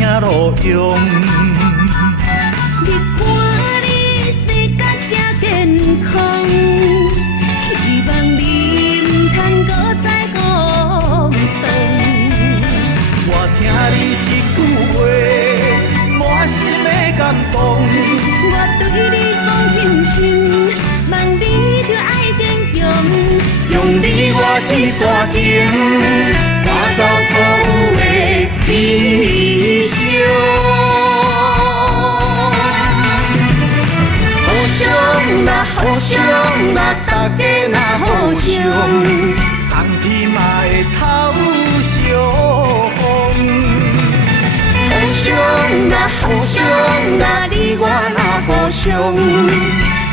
啥路用？你看你生甲真健康，希望你唔通搁再孤单。我听你一句话，满心的感动。我对你讲真心，望你着爱坚强，用你我这段情，赶走所有的悲伤。互相啦，互相啦，大家若互相，冬天嘛会透相逢。互相啦，互相啦，你我若互相，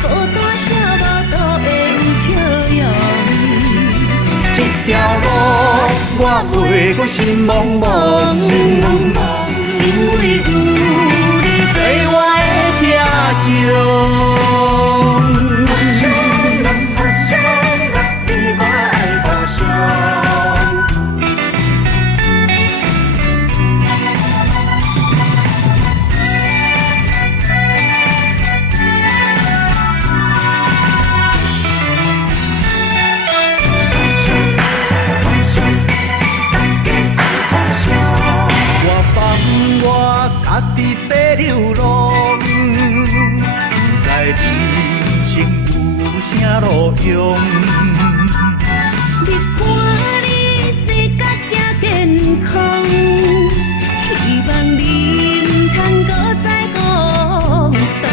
孤单小无都会有笑容。这条路我袂阁心茫茫，因为有你做我的听众。互相啦，互相啦，你我爱互相。我家己在流浪，不知人生有啥路用。你看你生甲真健康，希望你唔通搁再孤单。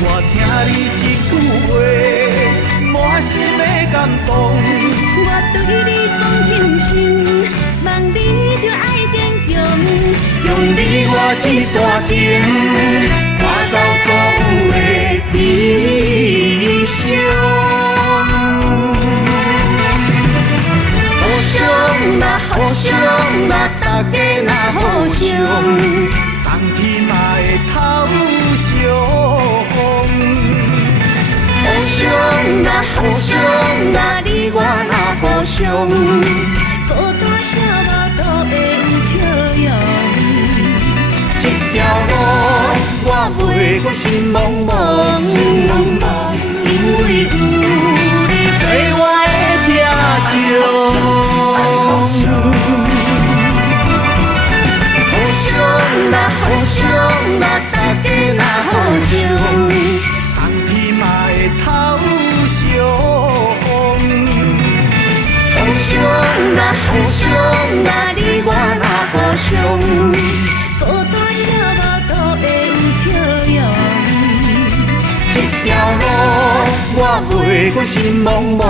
我听你一句话，满心的感动。我对你讲真心，望你着爱坚强，用你我这段情，赶走所有的悲伤。互相啦，互相啦，大家若互相，冬天嘛会透相逢。互相啦，互相啦，你我若互相，孤单小无都会有笑容。这条路我袂阁心茫茫，因为有你做我的听众。互相啦，互相啦，大家若互相，冬天嘛会透相逢。互相啦，互相啦，你我若互相，孤单小无都会有笑容。这条路我袂阁心茫茫。